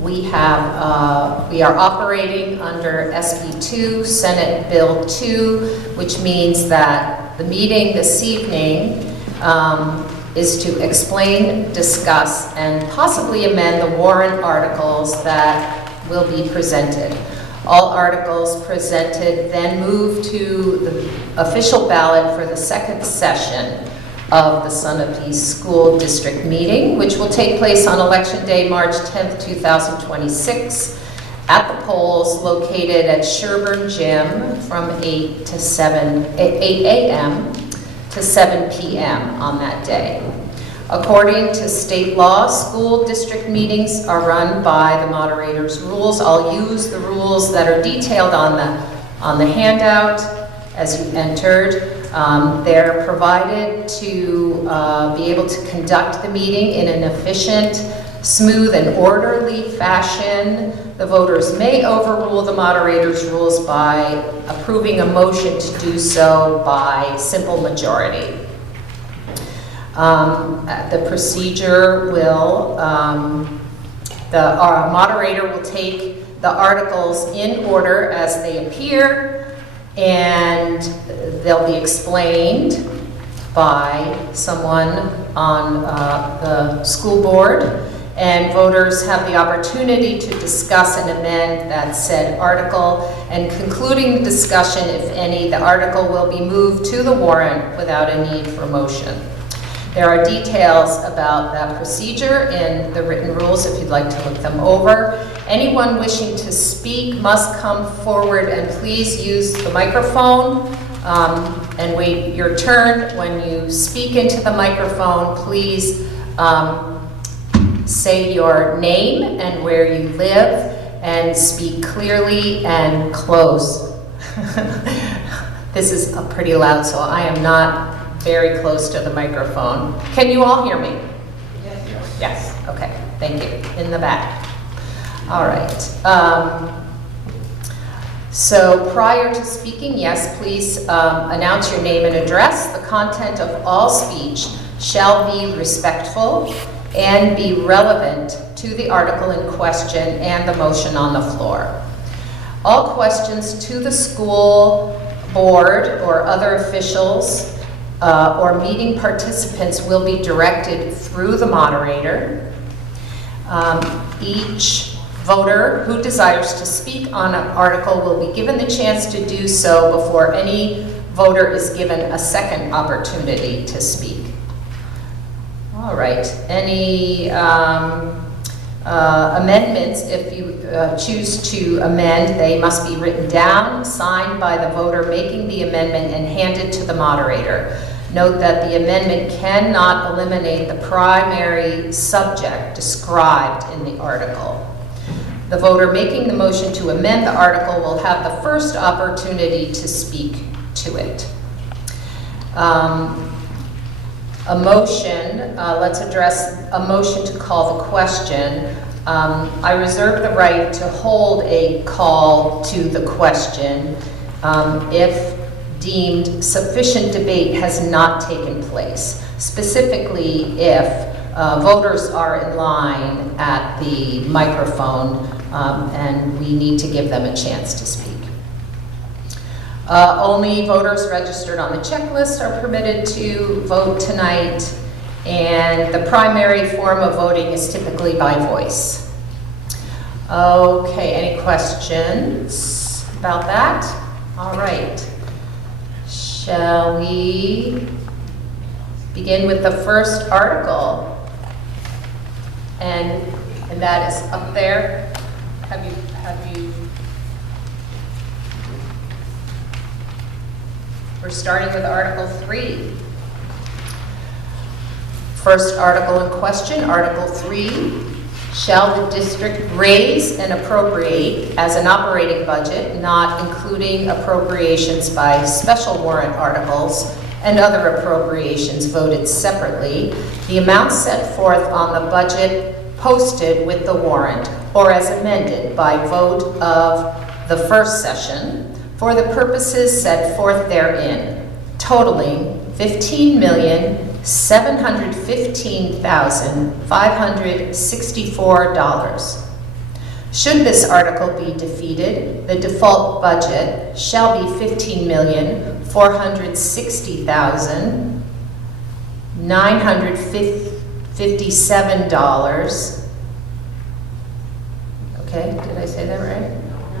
we are operating under SB 2, Senate Bill 2, which means that the meeting this evening is to explain, discuss, and possibly amend the warrant articles that will be presented. All articles presented then move to the official ballot for the second session of the Sunapee School District meeting, which will take place on Election Day, March 10th, 2026, at the polls located at Sherburne Gym from 8 a.m. to 7 p.m. on that day. According to state law, school district meetings are run by the moderator's rules. I'll use the rules that are detailed on the handout as you entered. They're provided to be able to conduct the meeting in an efficient, smooth, and orderly fashion. The voters may overrule the moderator's rules by approving a motion to do so by simple majority. The procedure will, our moderator will take the articles in order as they appear, and they'll be explained by someone on the school board, and voters have the opportunity to discuss and amend that said article, and concluding the discussion, if any, the article will be moved to the warrant without a need for motion. There are details about that procedure in the written rules if you'd like to look them over. Anyone wishing to speak must come forward and please use the microphone and wait your turn. When you speak into the microphone, please say your name and where you live and speak clearly and close. This is pretty loud, so I am not very close to the microphone. Can you all hear me? Yes. Yes, okay, thank you. In the back. All right. So prior to speaking, yes, please announce your name and address. The content of all speech shall be respectful and be relevant to the article in question and the motion on the floor. All questions to the school board or other officials or meeting participants will be directed through the moderator. Each voter who desires to speak on an article will be given the chance to do so before any voter is given a second opportunity to speak. All right, any amendments, if you choose to amend, they must be written down, signed by the voter making the amendment, and handed to the moderator. Note that the amendment cannot eliminate the primary subject described in the article. The voter making the motion to amend the article will have the first opportunity to speak to it. A motion, let's address a motion to call the question. I reserve the right to hold a call to the question if deemed sufficient debate has not taken place, specifically if voters are in line at the microphone and we need to give them a chance to speak. Only voters registered on the checklist are permitted to vote tonight, and the primary form of voting is typically by voice. Okay, any questions about that? All right. Shall we begin with the first article? And that is up there. Have you? We're starting with Article 3. First article in question, Article 3. Shall the district raise and appropriate as an operating budget, not including appropriations by special warrant articles and other appropriations voted separately, the amount set forth on the budget posted with the warrant or as amended by vote of the first session for the purposes set forth therein, totaling $15,715,564. Should this article be defeated, the default budget shall be $15,460,957. Okay, did I say that right?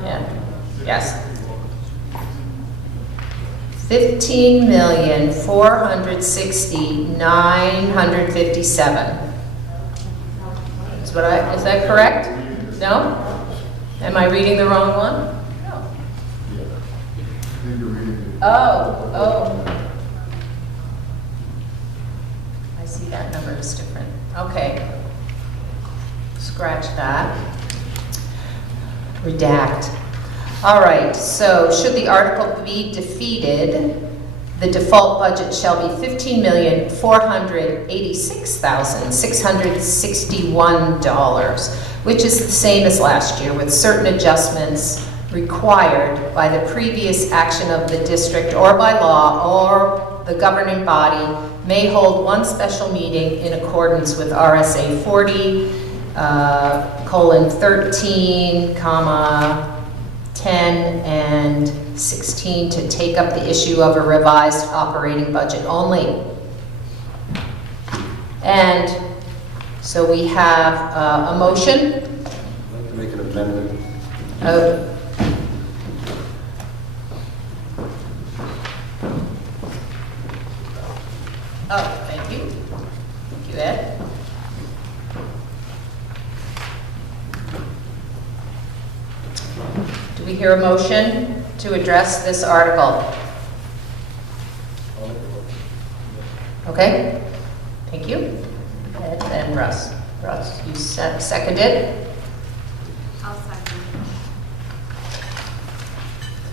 Yeah. Yes. $15,460,957. Is that correct? No? Am I reading the wrong one? No. Oh. I see that number is different. Okay. Scratch that. Redact. All right, so should the article be defeated, the default budget shall be $15,486,661, which is the same as last year, with certain adjustments required by the previous action of the district or by law, or the governing body may hold one special meeting in accordance with RSA 40:13, 10 and 16 to take up the issue of a revised operating budget only. And so we have a motion. I'd like to make an amendment. Thank you. Thank you, Ed. Do we hear a motion to address this article? Okay, thank you. Ed and Russ. Russ, you seconded? I'll second.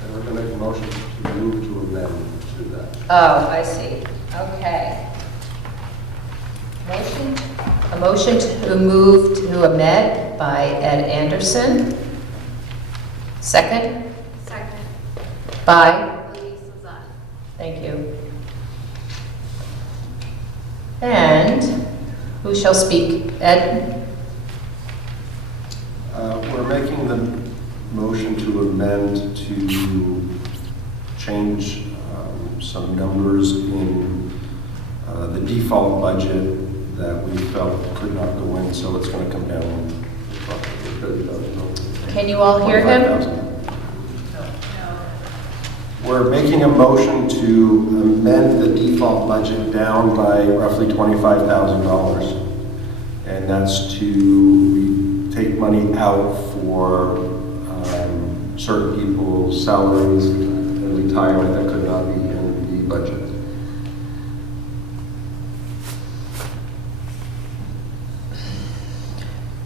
And we're going to make a motion to move to amend to that. Oh, I see. Okay. A motion to move to amend by Ed Anderson. Second? Second. By? Elise Lazat. Thank you. And who shall speak? Ed? We're making the motion to amend to change some numbers in the default budget that we felt could not go in, so it's going to come down. Can you all hear him? We're making a motion to amend the default budget down by roughly $25,000. And that's to take money out for certain people's salaries and retirement that could not be in the budget.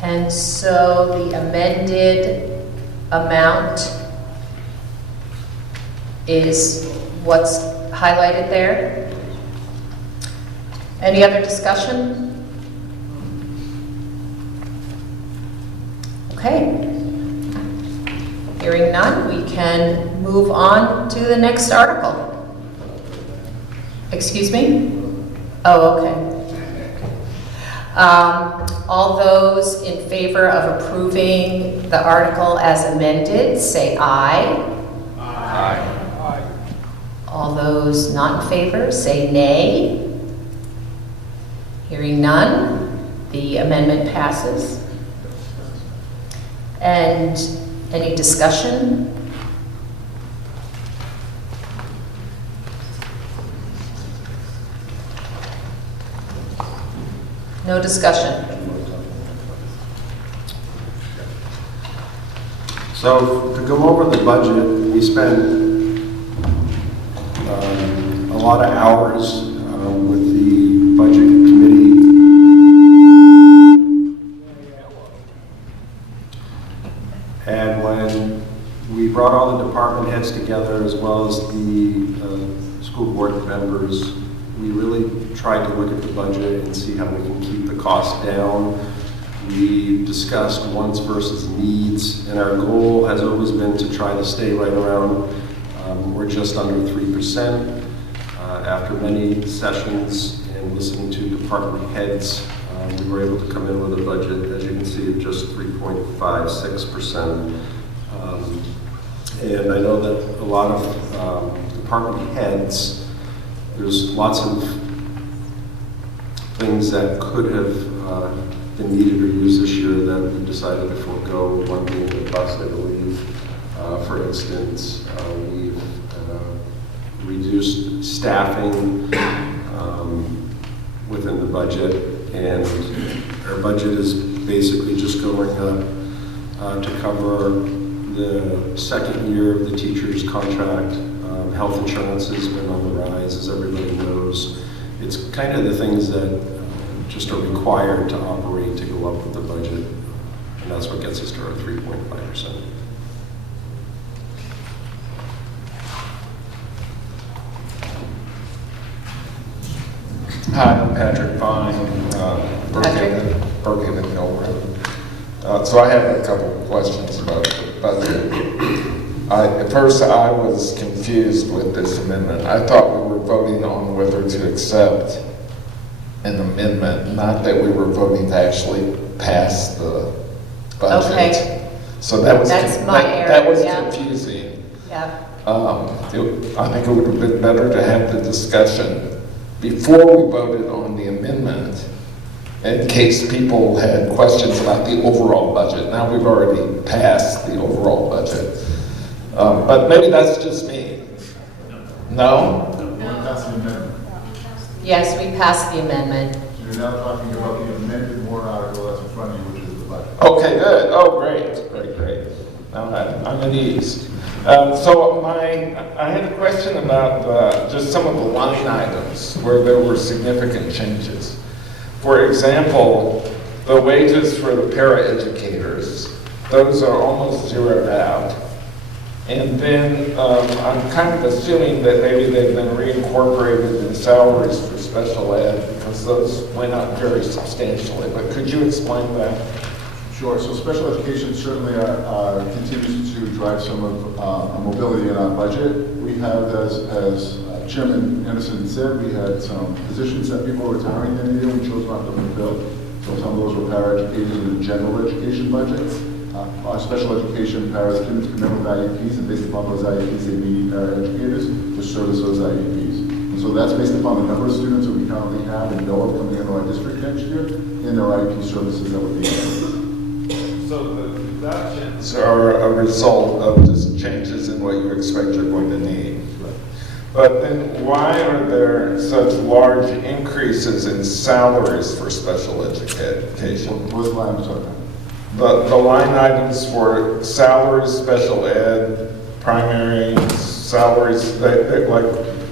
And so the amended amount is what's highlighted there. Any other discussion? Okay. Hearing none, we can move on to the next article. Excuse me? Oh, okay. All those in favor of approving the article as amended, say aye. Aye. All those not in favor, say nay. Hearing none, the amendment passes. And any discussion? No discussion. So to go over the budget, we spent a lot of hours with the budget committee. And when we brought all the department heads together, as well as the school board members, we really tried to look at the budget and see how we can keep the costs down. We discussed wants versus needs, and our goal has always been to try to stay right around or just under 3%. After many sessions and listening to department heads, We were able to come in with a budget, as you can see, of just 3.56%. And I know that a lot of department heads, there's lots of things that could have been needed or used this year that we decided to forego, one being the bus, I believe. For instance, we've reduced staffing within the budget, and our budget is basically just going up to cover the second year of the teacher's contract. Health insurance has been on the rise, as everybody knows. It's kind of the things that just are required to operate to go up with the budget, and that's what gets us to our 3.5%. Hi, I'm Patrick Fine, Brookhaven Hill Road. So I have a couple of questions about the budget. At first, I was confused with this amendment. I thought we were voting on whether to accept an amendment, not that we were voting to actually pass the budget. Okay. So that was That's my that was area, yeah. confusing. Yeah. I think it would have been better to have the discussion before we voted on the amendment, in case people had questions about the overall budget. Now we've already passed the overall budget. But maybe that's just me. No? That's the amendment. Yes, we passed the amendment. So you're now talking about the amended warrant article that's in front of you, which is the budget. Okay, good. Oh, great. Now I'm at ease. So I had a question about just some of the line items where there were significant changes. For example, the wages for the paraeducators, those are almost zeroed out. And then I'm kind of assuming that maybe they've been reincorporated in salaries for special ed because those went up very substantially. But could you explain that? Sure, so special education certainly continues to drive some of mobility in our budget. We have, as Chairman Anderson said, we had some positions that people were retiring in the year we chose not to fulfill. So some of those were paraeducators in the general education budget. Our special education para students come in with IEPs, and based upon those IEPs, they need paraeducators to service those IEPs. And so that's based upon the number of students that we currently have and know of coming into our district next year, and their IEP services that would be available. So the reductions are a result of just changes in what you expect you're going to need. But then why are there such large increases in salaries for special education? What was the line I'm talking about? The line items for salaries, special ed, primary salaries, like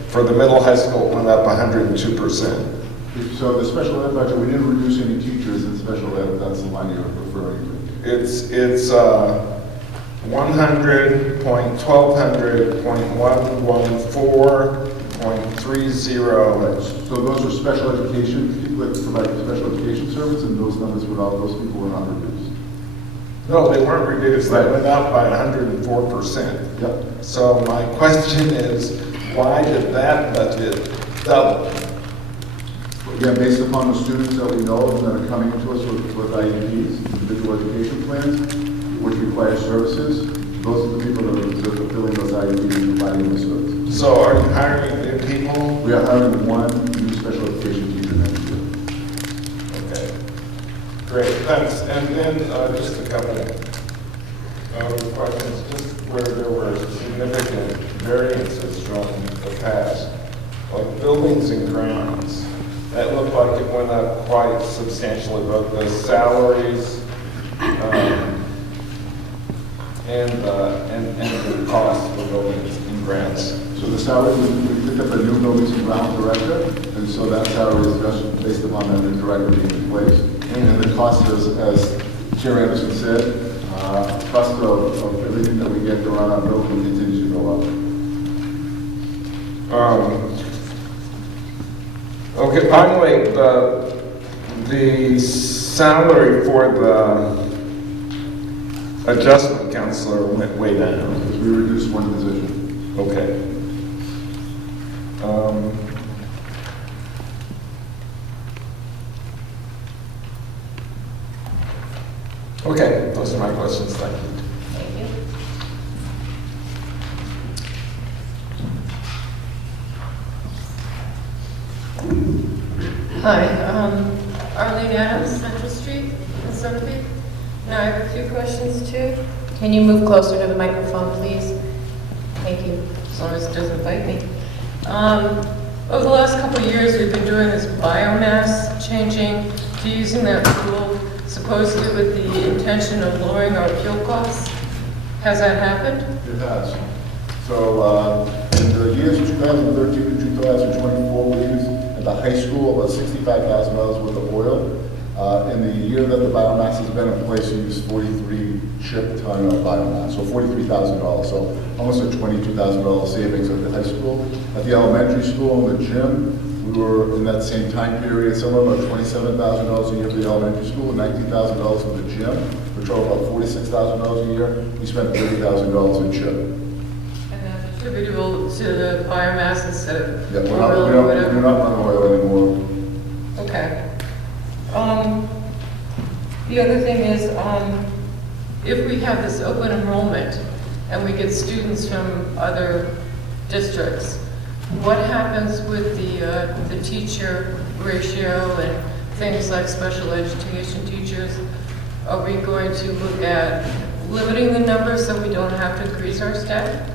for the middle high school went up 102%. So the special ed budget, we didn't reduce any teachers in special ed, if that's the line you're referring to. It's 100.1200.114.30. So those are special education, people that provide special education service, and those numbers without those people were not reduced. No, they weren't reduced. They went up by 104%. Yep. So my question is, why did that budget double? Again, based upon the students that we know that are coming to us with IEPs, individual education plans, which require services, those are the people that are fulfilling those IEPs and providing the services. So are you hiring new people? We are hiring one new special education teacher next year. Okay, great, thanks. And then just a couple of questions, just where there were significant variances from the past, like buildings and grounds. That looked like it went up quite substantially, both the salaries and the cost for buildings and grounds. So the salary, we picked up a new buildings and grounds director, and so that salary is just based upon that new director being in place. And the cost is, as Chair Anderson said, cost of everything that we get to run our building continues to go up. Okay, finally, the salary for the adjustment counselor went way down. Because we reduced one position. Okay. Okay, those are my questions, thank you. Thank you. Hi, Arlene Adams, Central Street in Sunapee. Now I have a few questions too, Can you move closer to the microphone, please? Thank you. as long as it doesn't bite me. Over the last couple of years, we've been doing this biomass changing to using that fuel supposedly with the intention of lowering our fuel costs. Has that happened? It has. So in the years 2013 to 2024, we used at the high school about $65,000 worth of oil. In the year that the biomass has been in place, we used 43 ship ton of biomass, so $43,000. So almost a $22,000 savings at the high school. At the elementary school, in the gym, we were in that same time period, somewhere about $27,000 a year for the elementary school, and $19,000 for the gym, which are about $46,000 a year. We spent $30,000 in chip. And that's attributable to the biomass instead of Yeah, oil or we're whatever? not on oil anymore. Okay. The other thing is, if we have this open enrollment and we get students from other districts, what happens with the teacher ratio and things like special education teachers? Are we going to look at limiting the number so we don't have to increase our staff?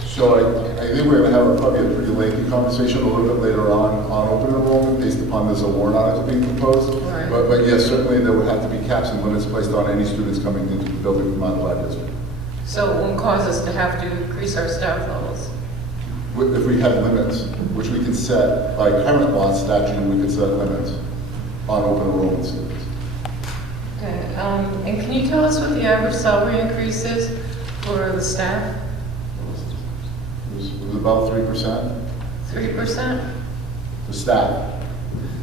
So I think we're going to have probably a pretty lengthy conversation a little bit later on open enrollment based upon there's a warrant article being proposed. Right. But yes, certainly there would have to be caps and limits placed on any students coming into the building from out of our district. So it won't cause us to have to increase our staff levels? If we had limits, which we can set by current law statute, we could set limits on open enrollment students. Okay, and can you tell us what the average salary increase is for the staff? It was about 3%. 3%? The staff,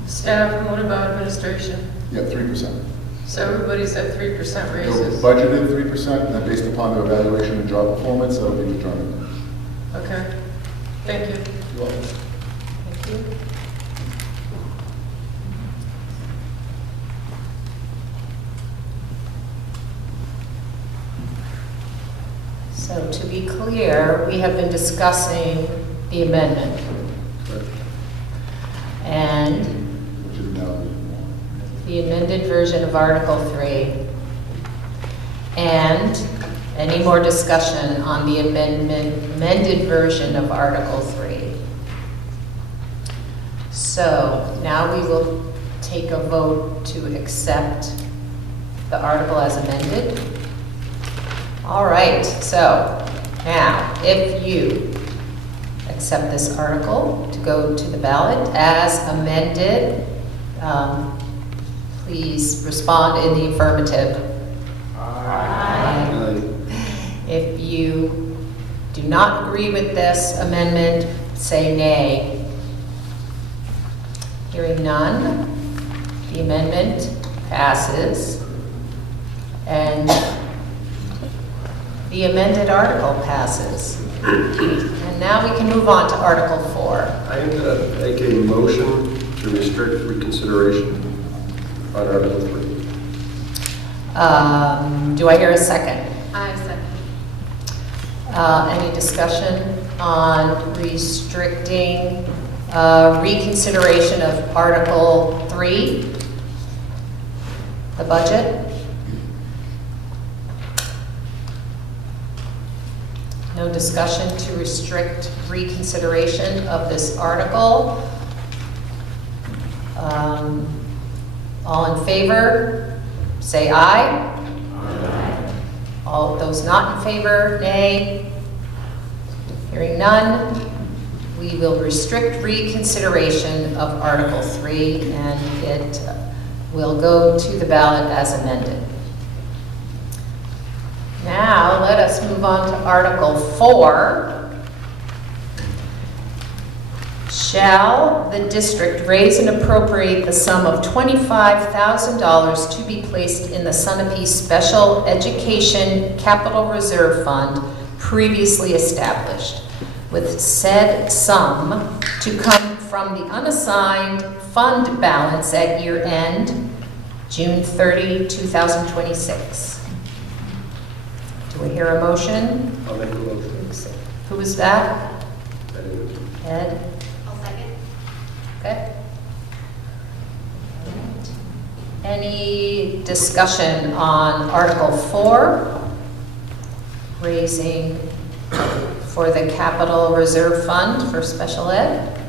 Staff, and what about administration? yeah, 3%. So everybody's at 3% They raises? budgeted 3%, and then based upon their evaluation and job performance, that'll be determined. Okay, thank you. You're welcome. Thank you. So to be clear, we have been discussing the amendment. Correct. And Which is now the amended version of Article 3. And any more discussion on the amended version of Article 3? So now we will take a vote to accept the article as amended. All right, so now if you accept this article to go to the ballot as amended, please respond in the affirmative. Aye. If you do not agree with this amendment, say nay. Hearing none, the amendment passes, and the amended article passes. And now we can move on to Article 4. I am going to make a motion to restrict reconsideration on Article 3. Do I hear a second? I second. Any discussion on restricting reconsideration of Article 3, the budget? No discussion to restrict reconsideration of this article. All in favor, say aye. Aye. All those not in favor, nay. Hearing none, we will restrict reconsideration of Article 3, and it will go to the ballot as amended. Now, let us move on to Article 4. Shall the district raise and appropriate the sum of $25,000 to be placed in the Sunapee Special Education Capital Reserve Fund previously established, with said sum to come from the unassigned fund balance at year end June 30, 2026. Do we hear a motion? I'll make a motion. Who was that? That is- Ed? I'll second. Okay. Any discussion on Article 4, raising for the Capital Reserve Fund for special ed?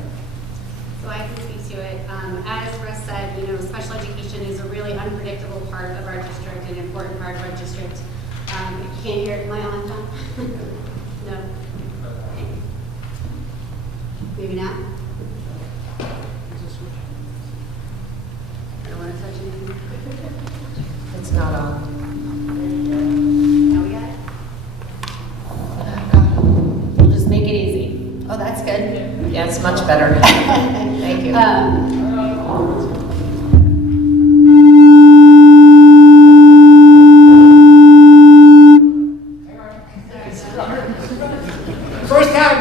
So I can speak to it. As Russ said, you know, special education is a really unpredictable part of our district, an important part of our district. If you can't hear it, am I on, John? No? Maybe not? I don't want to touch anything. It's not on. Now we got it? We'll just make it easy. Oh, that's good. Yeah, it's much better. Thank you. First time.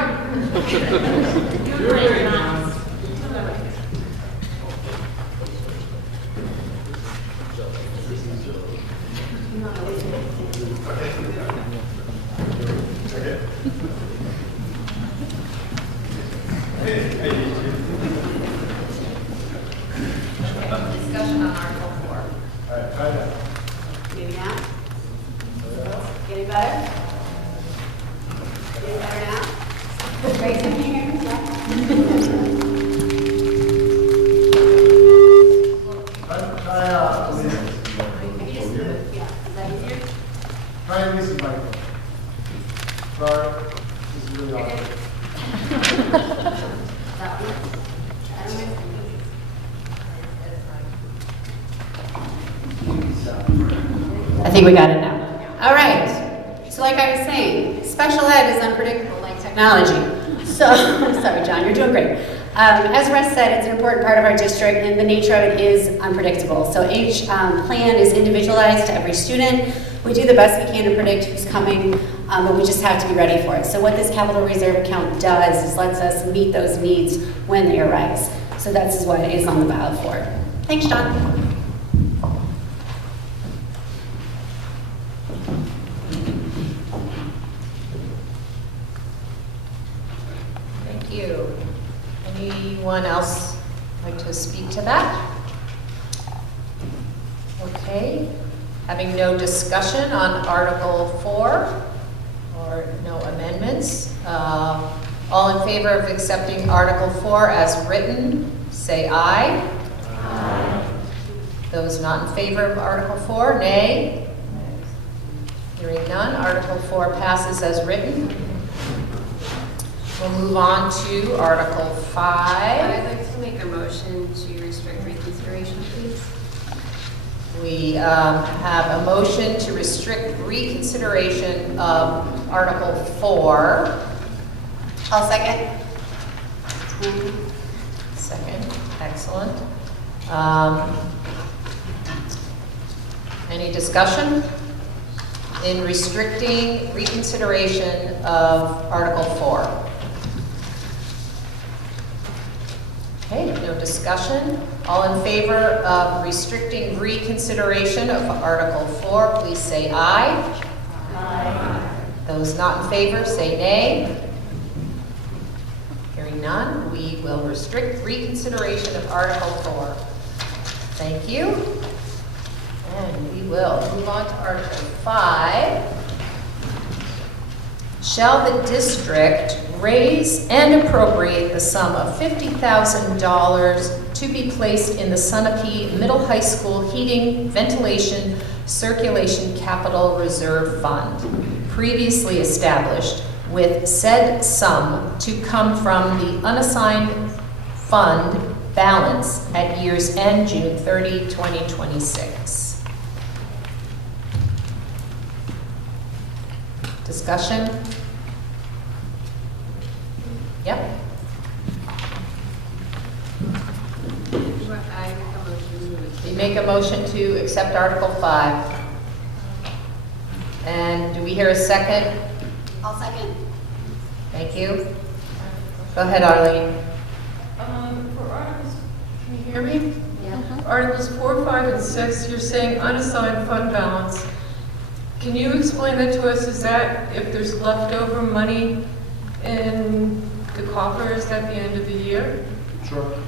Discussion on Article 4. All right, try that. Maybe not? Getting better? Getting better now? Great, can you hear me? Try Lisa. Maybe just move, yeah, is that easier? Try Lisa's microphone. Sorry, this is really awkward. That one? I don't know. I think we got it now. All right. So like I was saying, special ed is unpredictable like technology. So, sorry, John, you're doing great. As Russ said, it's an important part of our district, and the nature of it is unpredictable. So each plan is individualized to every student. We do the best we can to predict who's coming, but we just have to be ready for it. So what this capital reserve account does is lets us meet those needs when they arise. So that's what it is on the ballot for. Thanks, John. Thank you. Anyone else like to speak to that? Okay. Having no discussion on Article 4 or no amendments, all in favor of accepting Article 4 as written, say aye. Aye. Those not in favor of Article 4, nay. Hearing none, Article 4 passes as written. We'll move on to Article 5. I'd like to make a motion to restrict reconsideration, please. We have a motion to restrict reconsideration of Article 4. I'll second. Second, excellent. Any discussion in restricting reconsideration of Article 4? Okay, no discussion. All in favor of restricting reconsideration of Article 4, please say aye. Aye. Those not in favor, say nay. Hearing none, we will restrict reconsideration of Article 4. Thank you. And we will move on to Article 5. Shall the district raise and appropriate the sum of $50,000 to be placed in the Sunapee Middle High School Heating, Ventilation, Circulation Capital Reserve Fund, previously established, with said sum to come from the unassigned fund balance at year's end, June 30, 2026. Discussion? Yep. I make a motion. We make a motion to accept Article 5. And do we hear a second? I'll second. Thank you. Go ahead, Arlene. For articles, can you hear me? Articles 4, 5, and 6, you're saying unassigned fund balance. Can you explain that to us? Is that if there's leftover money in the coffers at the end of the year? Sure.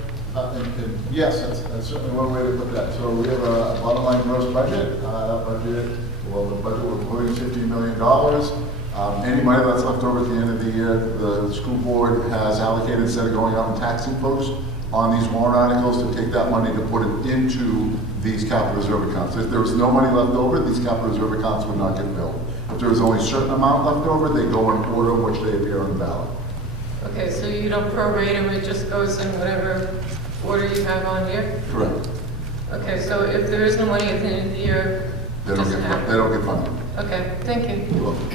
Yes, that's certainly one way to put that. So we have a bottom line gross budget. That budget, well, the budget we're quoting is $50 million. Any money that's left over at the end of the year, the school board has allocated, instead of going out and taxing folks on these warrant articles, to take that money to put it into these capital reserve accounts. If there was no money left over, these capital reserve accounts would not get billed. If there was only a certain amount left over, they go in order in which they appear on the ballot. Okay, so you don't prorate them, it just goes in whatever order you have on here? Correct. Okay, so if there is no money at the end of the year, They it don't doesn't get, happen? they don't get funded. Okay, thank you. You're welcome.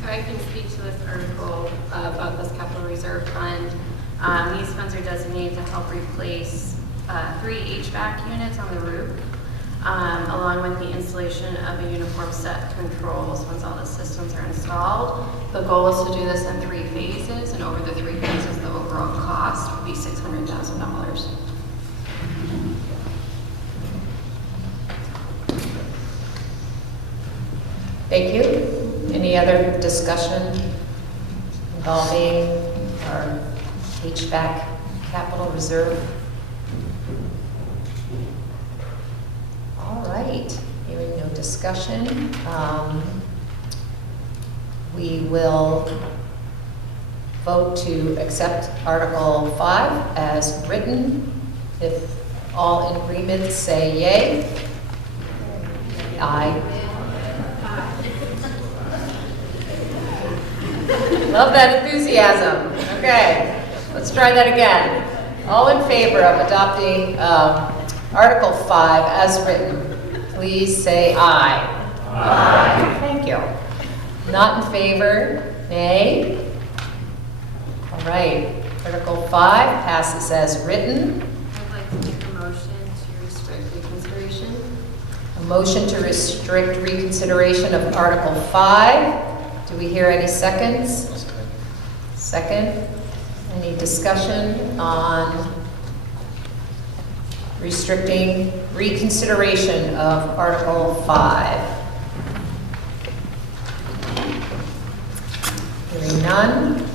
So I can speak to this article about this capital reserve fund. These funds are designated to help replace 3 HVAC units on the roof, along with the installation of a uniform set of controls once all the systems are installed. The goal is to do this in 3 phases, and over the 3 phases, the overall cost would be $600,000. Thank you. Any other discussion involving our HVAC capital reserve? All right, hearing no discussion, we will vote to accept Article 5 as written. If all in agreement, say yay. Aye. Love that enthusiasm. Okay, let's try that again. All in favor of adopting Article 5 as written, please say aye. Aye. Thank you. Not in favor, nay. All right, Article 5 passes as written. I'd like to make a motion to restrict reconsideration. A motion to restrict reconsideration of Article 5. Do we hear any seconds? Second. Any discussion on restricting reconsideration of Article 5? Hearing none.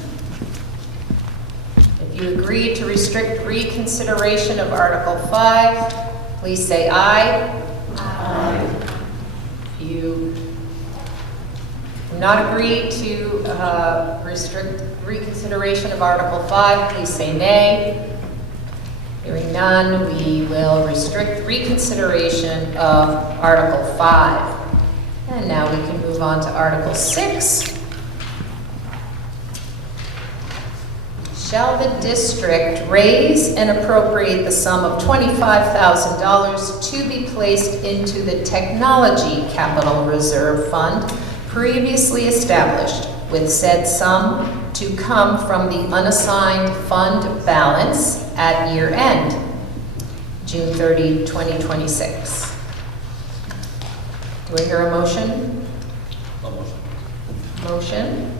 If you agree to restrict reconsideration of Article 5, please say aye. Aye. If you do not agree to restrict reconsideration of Article 5, please say nay. Hearing none, we will restrict reconsideration of Article 5. And now we can move on to Article 6. Shall the district raise and appropriate the sum of $25,000 to be placed into the Technology Capital Reserve Fund previously established, with said sum to come from the unassigned fund balance at year end, June 30, 2026. Do I hear a motion? A motion. Motion.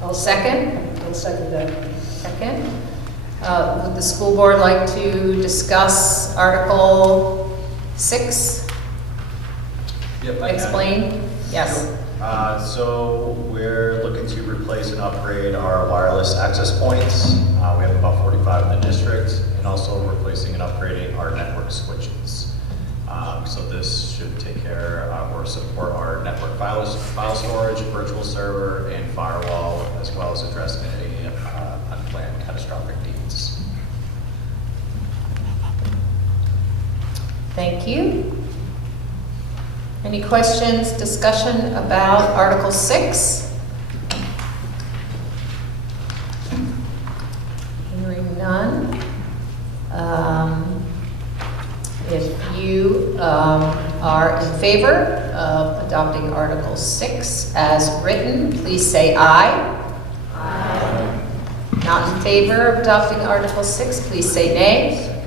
I'll second. I'll second that. Second. Would the school board like to discuss Article 6? Yep, I can. Explain? Yes. So we're looking to replace and upgrade our wireless access points. We have about 45 in the district, and also replacing and upgrading our network switches. So this should take care or support our network file storage, virtual server, and firewall, as well as address any unplanned catastrophic needs. Thank you. Any questions, discussion about Article 6? Hearing none. If you are in favor of adopting Article 6 as written, please say aye. Aye. Not in favor of adopting Article 6, please say nay.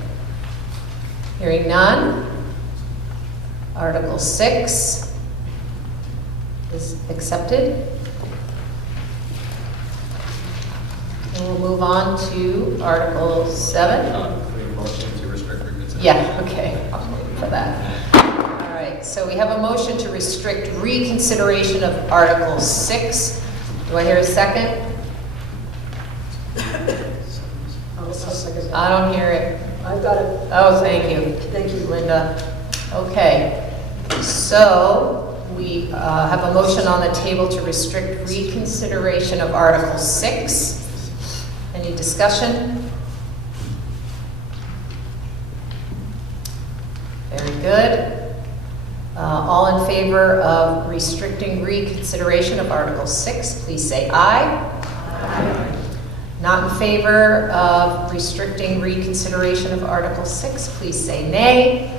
Hearing none. Article 6 is accepted. And we'll move on to Article 7. We have a motion to restrict reconsideration. Yeah, okay, I'll wait for that. All right, so we have a motion to restrict reconsideration of Article 6. Do I hear a second? I don't hear it. I've got it. Oh, thank you. Thank you. Linda. Okay, so we have a motion on the table to restrict reconsideration of Article 6. Any discussion? Very good. All in favor of restricting reconsideration of Article 6, please say aye. Aye. Not in favor of restricting reconsideration of Article 6, please say nay.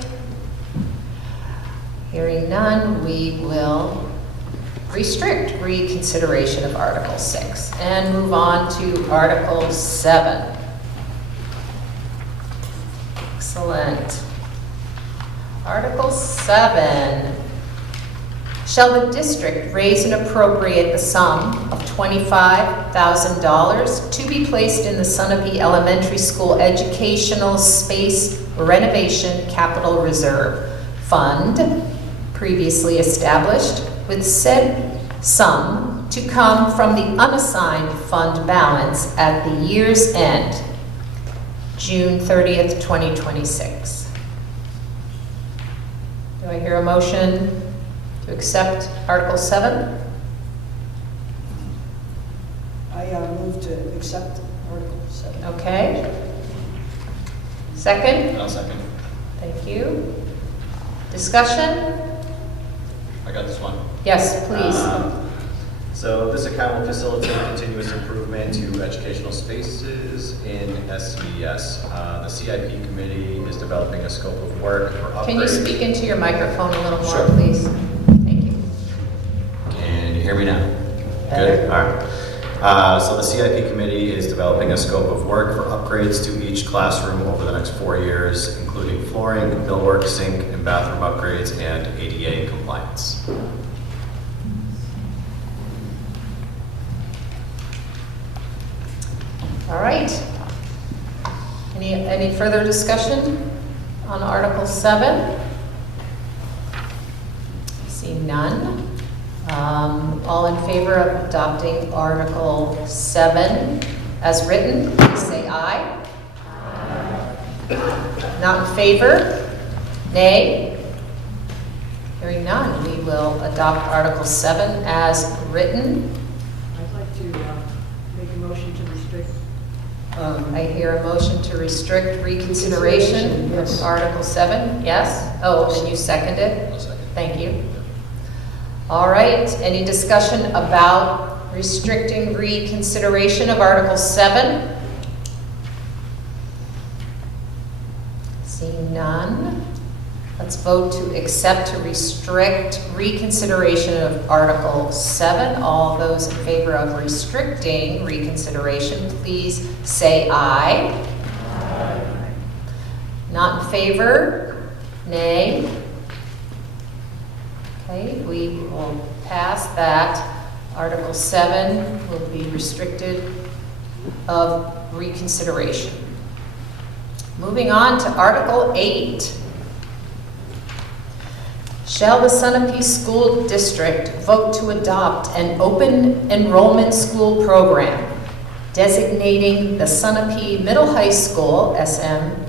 Hearing none, we will restrict reconsideration of Article 6 and move on to Article 7. Excellent. Article 7. Shall the district raise and appropriate the sum of $25,000 to be placed in the Sunapee Elementary School Educational Space Renovation Capital Reserve Fund, previously established, with said sum to come from the unassigned fund balance at the year's end, June 30th, 2026. Do I hear a motion to accept Article 7? I move to accept Article 7. Okay. Second? I'll second. Thank you. Discussion? I got this one. Yes, please. So this account will facilitate continuous improvement to educational spaces in SCES. The CIP committee is developing a scope of work for upgrades. Can you speak into your microphone a little more, Sure. please? Thank you. Can you hear me now? Better. Good, all right. So the CIP committee is developing a scope of work for upgrades to each classroom over the next 4 years, including flooring, millwork, sink, and bathroom upgrades, and ADA compliance. All right. Any further discussion on Article 7? Seeing none. All in favor of adopting Article 7 as written, please say aye. Not in favor? Nay? Hearing none, we will adopt Article 7 as written. I'd like to make a motion to restrict. I hear a motion to restrict reconsideration Yes. of Article 7. Yes? Oh, and you seconded? I'll second. Thank you. All right, any discussion about restricting reconsideration of Article 7? Seeing none, let's vote to accept to restrict reconsideration of Article 7. All those in favor of restricting reconsideration, please say aye. Aye. Not in favor? Nay? Okay, we will pass that. Article 7 will be restricted of reconsideration. Moving on to Article 8. Shall the Sunapee School District vote to adopt an open enrollment school program designating the Sunapee Middle High School, SMHS,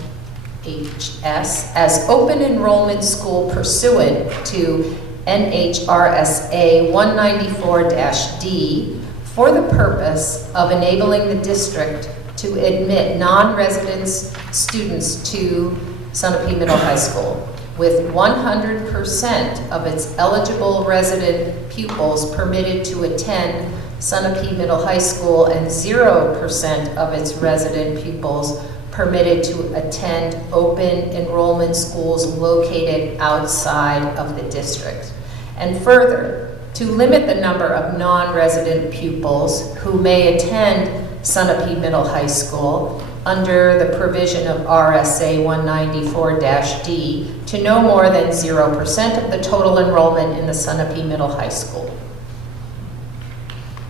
as open enrollment school pursuant to NHRSA 194-D for the purpose of enabling the district to admit non-resident students to Sunapee Middle High School, with 100% of its eligible resident pupils permitted to attend Sunapee Middle High School and 0% of its resident pupils permitted to attend open enrollment schools located outside of the district. And further, to limit the number of non-resident pupils who may attend Sunapee Middle High School under the provision of RSA 194-D to no more than 0% of the total enrollment in the Sunapee Middle High School.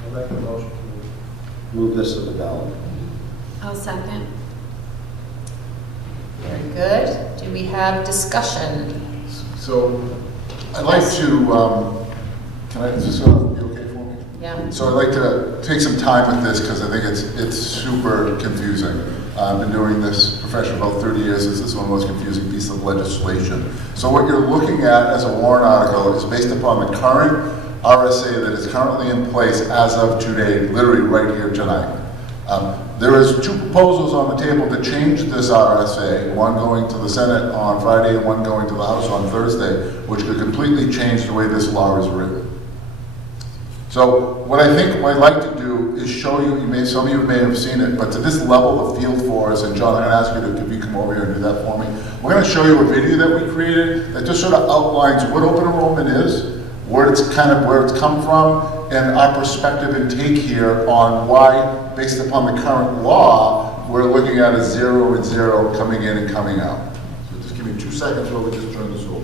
I'd like a motion to move this to the ballot. I'll second. Very good. Do we have discussion? So I'd like to, is this be okay for me? Yeah. So I'd like to take some time with this because I think it's super confusing. I've been doing this profession about 30 years. This is one of the most confusing pieces of legislation. So what you're looking at as a warrant article is based upon the current RSA that is currently in place as of today, literally right here tonight. There is two proposals on the table to change this RSA, one going to the Senate on Friday and one going to the House on Thursday, which could completely change the way this law is written. So what I'd like to do is show you, some of you may have seen it, but to this level of field for us, and John, I'm going to ask you to, if you come over here and do that for me. We're going to show you a video that we created that just sort of outlines what open enrollment is, where it's come from, and our perspective and take here on why, based upon the current law, we're looking at a 0 and 0 coming in and coming out. So just give me 2 seconds while we just turn this over.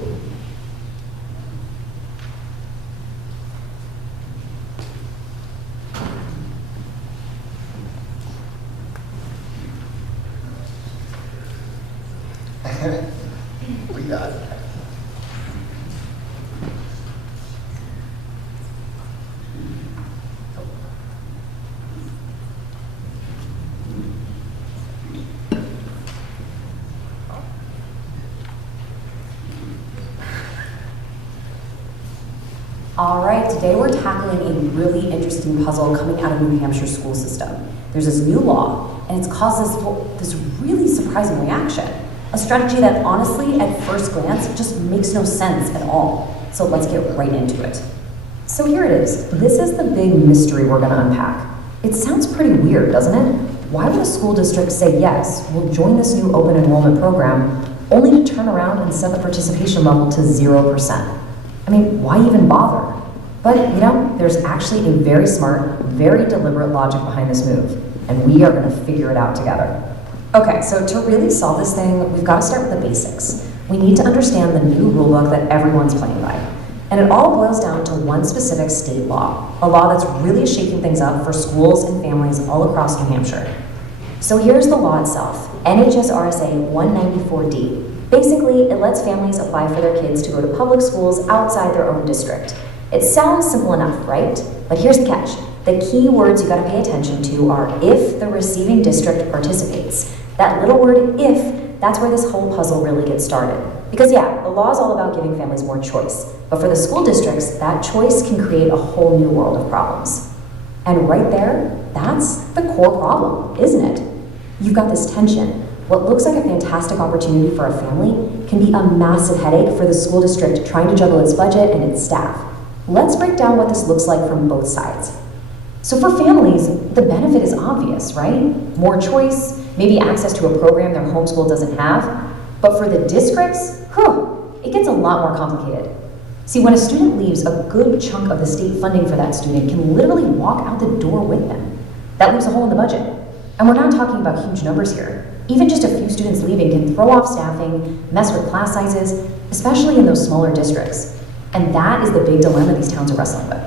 We got it. All right, today we're tackling a really interesting puzzle coming out of New Hampshire school system. There's this new law, and it's caused this really surprising reaction. A strategy that honestly, at first glance, just makes no sense at all. So let's get right into it. So here it is. This is the big mystery we're gonna unpack. It sounds pretty weird, doesn't it? Why would a school district say yes, we'll join this new open enrollment program, only to turn around and set the participation level to 0%? I mean, why even bother? But, you know, there's actually a very smart, very deliberate logic behind this move, and we are going to figure it out together. Okay, so to really solve this thing, we've got to start with the basics. We need to understand the new rulebook that everyone's playing by. And it all boils down to one specific state law, a law that's really shaking things up for schools and families all across New Hampshire. So here's the law itself, NHSRSA 194D. Basically, it lets families apply for their kids to go to public schools outside their own district. It sounds simple enough, right? But here's the catch. The key words you gotta pay attention to are if the receiving district participates. That little word if, that's where this whole puzzle really gets started. Because yeah, the law is all about giving families more choice. But for the school districts, that choice can create a whole new world of problems. And right there, that's the core problem, isn't it? You've got this tension. What looks like a fantastic opportunity for a family can be a massive headache for the school district trying to juggle its budget and its staff. Let's break down what this looks like from both sides. So for families, the benefit is obvious, right? More choice, maybe access to a program their homeschool doesn't have. But for the districts, it gets a lot more complicated. See, when a student leaves, a good chunk of the state funding for that student can literally walk out the door with them. That leaves a hole in the budget. And we're not talking about huge numbers here. Even just a few students leaving can throw off staffing, mess with class sizes, especially in those smaller districts. And that is the big dilemma these towns are wrestling with.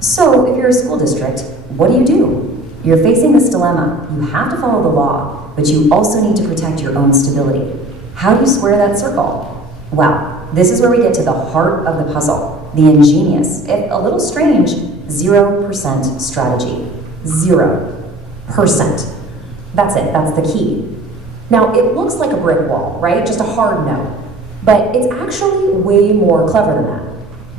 So if you're a school district, what do? You're facing this dilemma. You have to follow the law, but you also need to protect your own stability. How do you square that circle? Well, this is where we get to the heart of the puzzle, the ingenious, if a little strange, 0% strategy. 0%. That's it, that's the key. Now, it looks like a brick wall, right? Just a hard no. But it's actually way more clever than that.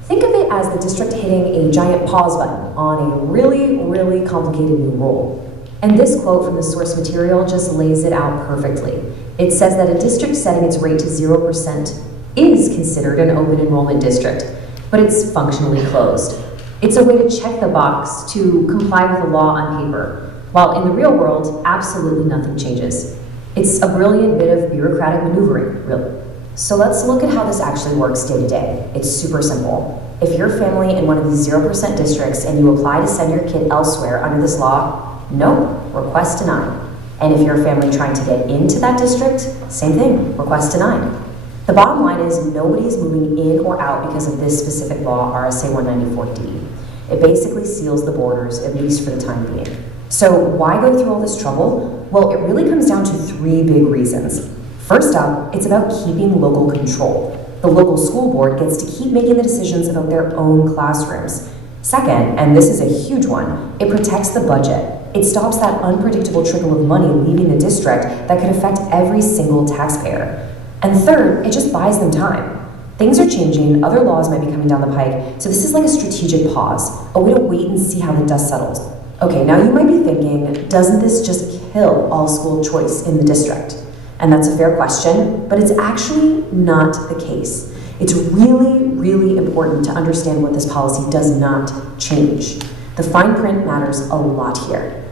Think of it as the district hitting a giant pause button on a really, really complicated new rule. And this quote from the source material just lays it out perfectly. It says that a district setting its rate to 0% is considered an open enrollment district, but it's functionally closed. It's a way to check the box to comply with the law on paper, while in the real world, absolutely nothing changes. It's a brilliant bit of bureaucratic maneuvering, really. So let's look at how this actually works day to day. It's super simple. If you're a family in one of these 0% districts and you apply to send your kid elsewhere under this law, no, request denied. And if you're a family trying to get into that district, same thing, request denied. The bottom line is nobody's moving in or out because of this specific law, RSA 194D. It basically seals the borders, at least for the time being. So why go through all this trouble? Well, it really comes down to 3 big reasons. First up, it's about keeping local control. The local school board gets to keep making the decisions about their own classrooms. Second, and this is a huge one, it protects the budget. It stops that unpredictable trickle of money leaving the district that could affect every single taxpayer. And third, it just buys them time. Things are changing, other laws might be coming down the pike, so this is like a strategic pause, a way to wait and see how the dust settles. Okay, now you might be thinking, doesn't this just kill all school choice in the district? And that's a fair question, but it's actually not the case. It's really, really important to understand what this policy does not change. The fine print matters a lot here.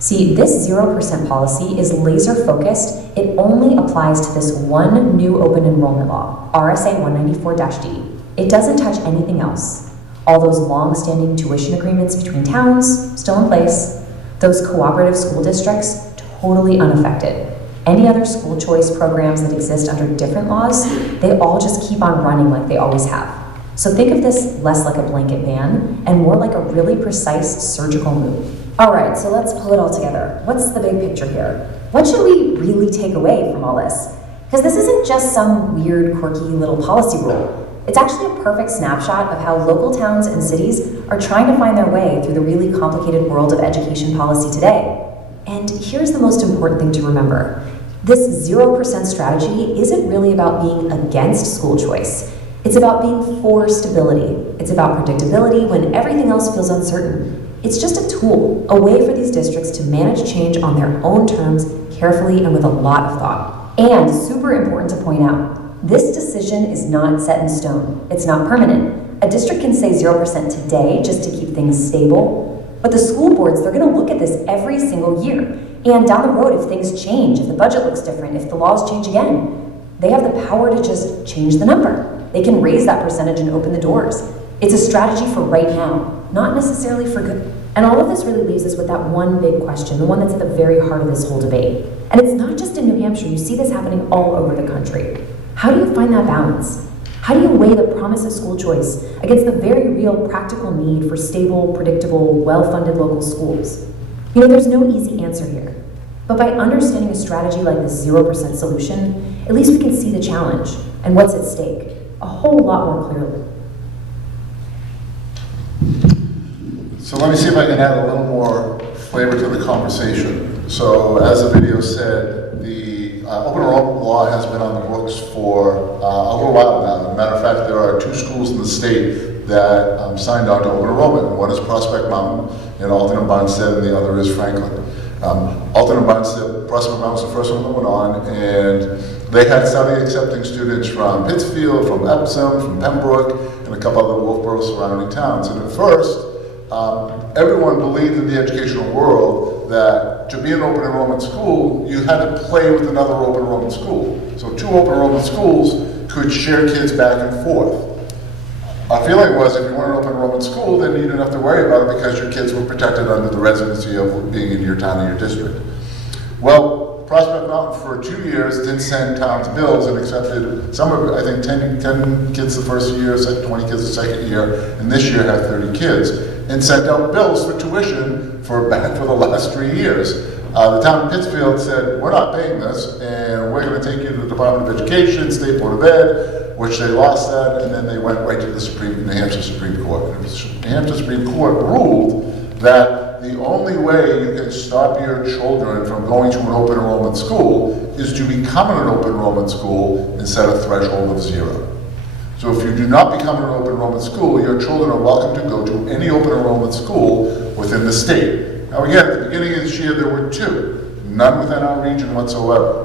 See, this 0% policy is laser focused. It only applies to this one new open enrollment law, RSA 194-D. It doesn't touch anything else. All those long-standing tuition agreements between towns, still in place. Those cooperative school districts, totally unaffected. Any other school choice programs that exist under different laws, they all just keep on running like they always have. So think of this less like a blanket ban and more like a really precise surgical move. All right, so let's pull it all together. What's the big picture here? What should we really take away from all this? Because this isn't just some weird, quirky little policy rule. It's actually a perfect snapshot of how local towns and cities are trying to find their way through the really complicated world of education policy today. And here's the most important thing to remember. This 0% strategy isn't really about being against school choice. It's about being for stability. It's about predictability when everything else feels uncertain. It's just a tool, a way for these districts to manage change on their own terms, carefully and with a lot of thought. And super important to point out, this decision is not set in stone. It's not permanent. A district can say 0% today just to keep things stable, but the school boards, they're gonna look at this every single year. And down the road, if things change, if the budget looks different, if the laws change again, they have the power to just change the number. They can raise that percentage and open the doors. It's a strategy for right now, not necessarily for good. And all of this really leaves us with that one big question, the one that's at the very heart of this whole debate. And it's not just in New Hampshire, you see this happening all over the country. How do you find that balance? How do you weigh the promise of school choice against the very real practical need for stable, predictable, well-funded local schools? You know, there's no easy answer here. But by understanding a strategy like this 0% solution, at least we can see the challenge and what's at stake a whole lot more clearly. So let me see if I can add a little more flavor to the conversation. So as the video said, the open enrollment law has been on the books for a little while now. As a matter of fact, there are 2 schools in the state that signed on to open enrollment. One is Prospect Mountain in Alton and Barnstead, and the other is Franklin. Alton and Barnstead, Prospect Mountain was the first one that went on, and they had started accepting students from Pittsfield, from Epsom, from Pembroke, and a couple other Wolfboro surrounding towns. And at first, everyone believed in the educational world that to be an open enrollment school, you had to play with another open enrollment school. So 2 open enrollment schools could share kids back and forth. Our feeling was if you weren't an open enrollment school, then you didn't have to worry about it because your kids were protected under the residency of being in your town and your district. Well, Prospect Mountain for 2 years did send towns bills and accepted some of it, I think 10 kids the first year, 20 kids the second year, and this year had 30 kids, and sent out bills for tuition for the last 3 years. The town of Pittsfield said, we're not paying this, and we're going to take you to the Department of Education, State Board of Ed, which they lost that, and then they went right to the New Hampshire Supreme Court. And the New Hampshire Supreme Court ruled that the only way you can stop your children from going to an open enrollment school is to become an open enrollment school and set a threshold of 0. So if you do not become an open enrollment school, your children are welcome to go to any open enrollment school within the state. Now again, at the beginning of this year, there were 2, none within our region whatsoever.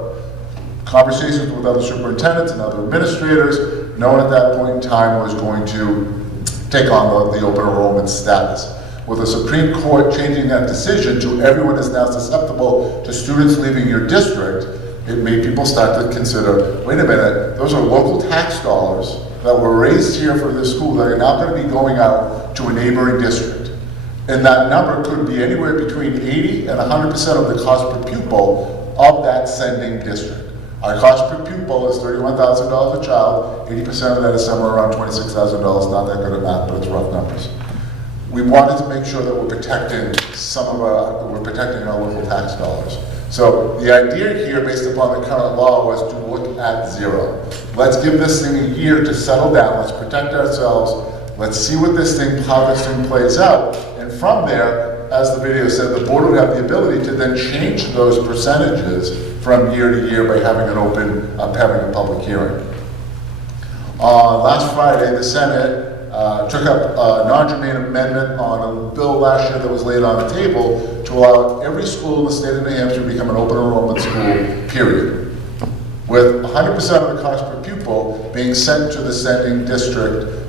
Conversations with other superintendents and other administrators, no one at that point in time was going to take on the open enrollment status. With the Supreme Court changing that decision to everyone is now susceptible to students leaving your district, it made people start to consider, wait a minute, those are local tax dollars that were raised here for this school that are now going to be going out to a neighboring district. And that number could be anywhere between 80 and 100% of the cost per pupil of that sending district. Our cost per pupil is $31,000 a child. 80% of that is somewhere around $26,000. Not that good at math, but it's rough numbers. We wanted to make sure that we're protecting our local tax dollars. So the idea here, based upon the current law, was to look at 0. Let's give this thing a year to settle down, let's protect ourselves, let's see what how this thing plays out, and from there, as the video said, the board would have the ability to then change those percentages from year to year by having having a public hearing. Last Friday, the Senate took up a non-germane amendment on a bill last year that was laid on the table to allow every school in the state of New Hampshire to become an open enrollment school, period. With 100% of the cost per pupil being sent to the sending district,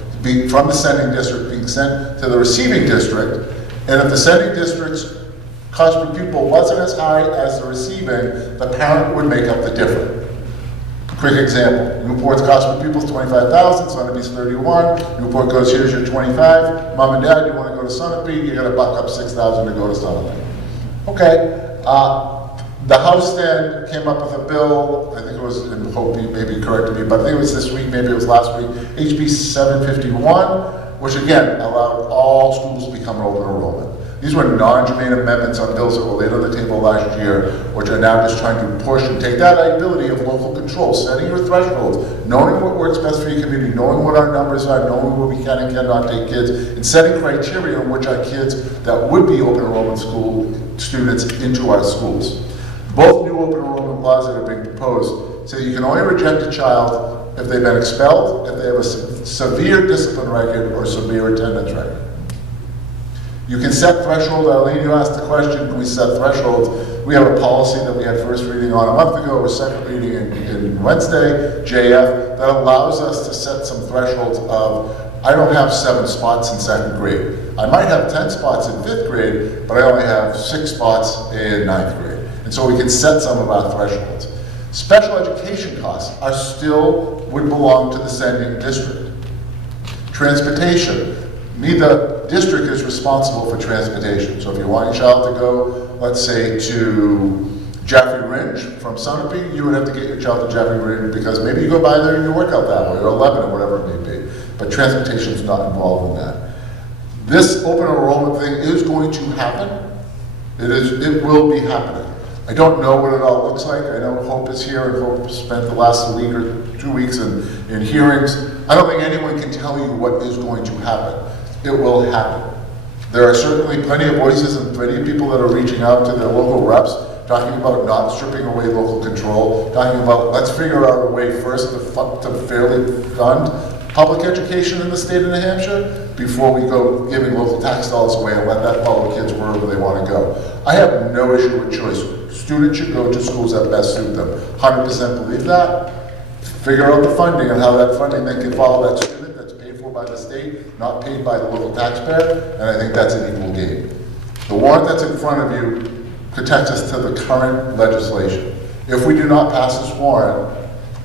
from the sending district being sent to the receiving district, and if the sending district's cost per pupil wasn't as high as the receiving, the parent would make up the difference. Quick example, Newport's cost per pupil is $25,000, Sunapee's $31,000. Newport goes, here's your $25,000. Mom and dad, you want to go to Sunapee, you got to buck up $6,000 to go to Sunapee. Okay, the House then came up with a bill, I think it was, and Hope maybe corrected me, but I think it was this week, maybe it was last week, HB 751, which again allowed all schools to become an open enrollment. These were non-germane amendments on bills that were laid on the table last year, which are now just trying to push and take that ability of local control, setting your thresholds, knowing what works best for your community, knowing what our numbers are, knowing where we can and cannot take kids, and setting criteria in which our kids that would be open enrollment school students into our schools. Both new open enrollment laws that are being proposed say you can only reject a child if they've been expelled, if they have a severe discipline record or severe attendance record. You can set thresholds. Arlene, you asked the question, can we set thresholds? We have a policy that we had first reading on a month ago, or second reading in Wednesday, JF, that allows us to set some thresholds of, I don't have 7 spots in 2nd grade. I might have 10 spots in 5th grade, but I only have 6 spots in 9th grade. And so we can set some of our thresholds. Special education costs would belong to the sending district. Transportation. Neither district is responsible for transportation. So if you want your child to go, let's say, to Jaffrey Ridge from Sunapee, you would have to get your child to Jaffrey Ridge because maybe you go by there and you work out that way, or Lebanon, whatever it may be. But transportation is not involved in that. This open enrollment thing is going to happen. It will be happening. I don't know what it all looks like. I know Hope is here, and Hope spent the last week or 2 weeks in hearings. I don't think anyone can tell you what is going to happen. It will happen. There are certainly plenty of voices and plenty of people that are reaching out to their local reps, talking about not stripping away local control, talking about let's figure out a way first to fairly fund public education in the state of New Hampshire before we go giving local tax dollars away and let that follow kids wherever they want to go. I have no issue with choice. Students should go to schools that best suit them. 100% believe that. Figure out the funding and how that funding then can follow that student that's paid for by the state, not paid by the local taxpayer, and I think that's an equal game. The warrant that's in front of you protects us to the current legislation. If we do not pass this warrant,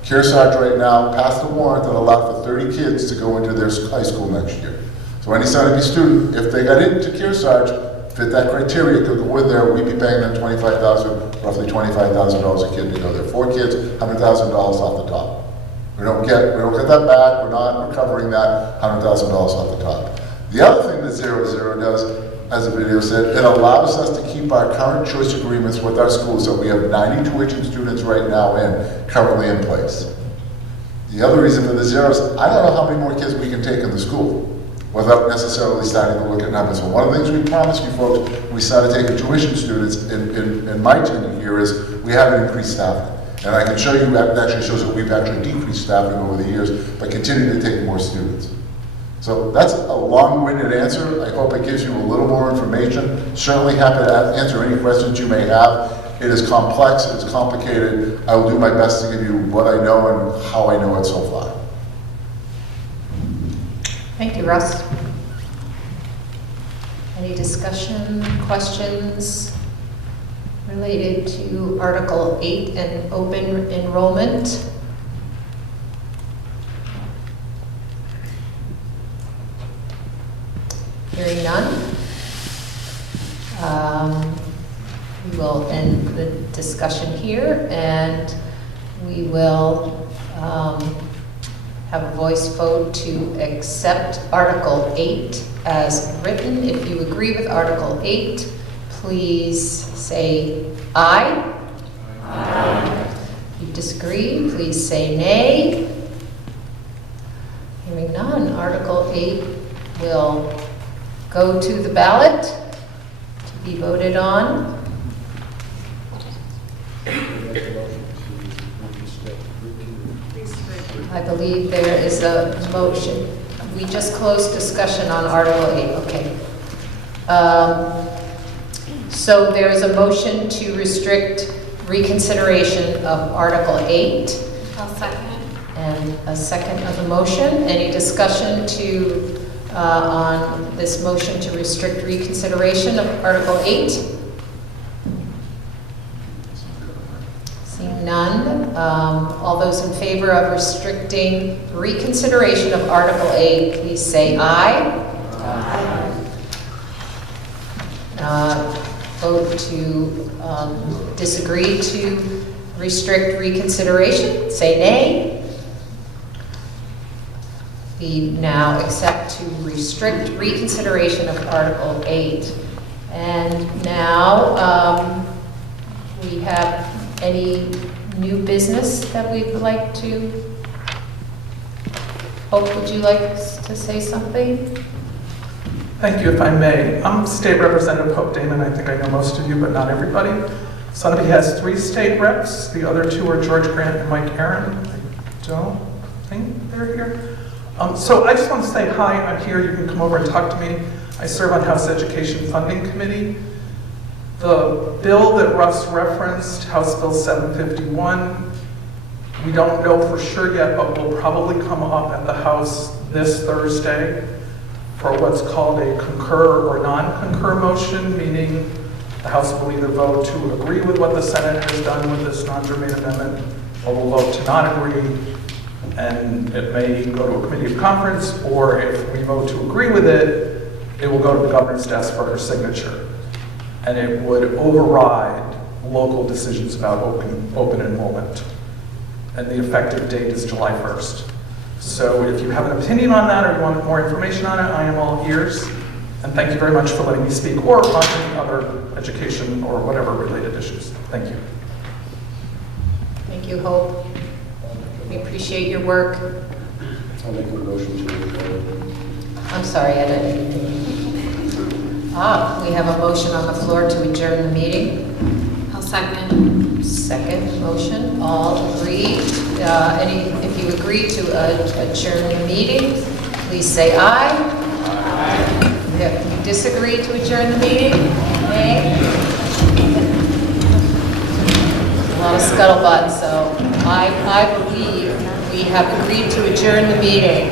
Kearsarge right now passed a warrant that allowed for 30 kids to go into their high school next year. So any Sunapee student, if they got into Kearsarge, fit that criteria, could go in there, we'd be paying them roughly $25,000 a kid to go there. 4 kids, $100,000 off the top. We don't get that back, we're not recovering that $100,000 off the top. The other thing that 0-0 does, as the video said, it allows us to keep our current choice agreements with our schools that we have 90 tuition students right now currently in place. The other reason for the 0 is I don't know how many more kids we can take in the school without necessarily starting to look at numbers. So one of the things we promised you folks when we started taking tuition students in my tenure here is we haven't increased staffing. And I can show you that actually shows that we've actually decreased staffing over the years, but continue to take more students. So that's a long-winded answer. I hope it gives you a little more information. Certainly happy to answer any questions you may have. It is complex, it's complicated. I will do my best to give you what I know and how I know it so far. Thank you, Russ. Any discussion, questions related to Article 8 and open enrollment? Hearing none, we will end the discussion here, and we will have a voice vote to accept Article 8 as written. If you agree with Article 8, please say aye. disagree, please say nay. Hearing none, Article 8 will go to the ballot to be voted on. I believe there is a motion. We just closed discussion on Article 8, okay. So there is a motion to restrict reconsideration of Article 8. I'll second. And a second of the motion. Any discussion on this motion to restrict reconsideration of Article 8? Seeing none. All those in favor of restricting reconsideration of Article 8, please say aye. Vote to disagree to restrict reconsideration, say nay. We now accept to restrict reconsideration of Article 8. And now we have any new business that we'd like to, Hope, would you like to say something? Thank you, if I may. I'm State Representative Hope Damon. I think I know most of you, but not everybody. Sunapee has 3 state reps. The other 2 are George Grant and Mike Aaron. I don't think they're here. So I just want to say hi. I'm here. You can come over and talk to me. I serve on House Education Funding Committee. The bill that Russ referenced, House Bill 751, we don't know for sure yet, but will probably come up at the House this Thursday for what's called a concur or non-concur motion, meaning the House will either vote to agree with what the Senate has done with this non-germane amendment, or will vote to not agree, and it may go to a committee of conference, or if we vote to agree with it, it will go to the governor's desk for her signature. And it would override local decisions about open enrollment. And the effective date is July 1st. So if you have an opinion on that or you want more information on it, I am all ears. And thank you very much for letting me speak, or on any other education or whatever related issues. Thank you. Thank you, Hope. We appreciate your work. I'll make a motion to adjourn. I'm sorry, I didn't. We have a motion on the floor to adjourn the meeting. I'll second. Second motion, all agreed. If you agree to adjourn the meeting, please say aye. Aye. If you disagree to adjourn the meeting, nay. A lot of scuttlebutt, so I believe we have agreed to adjourn the meeting.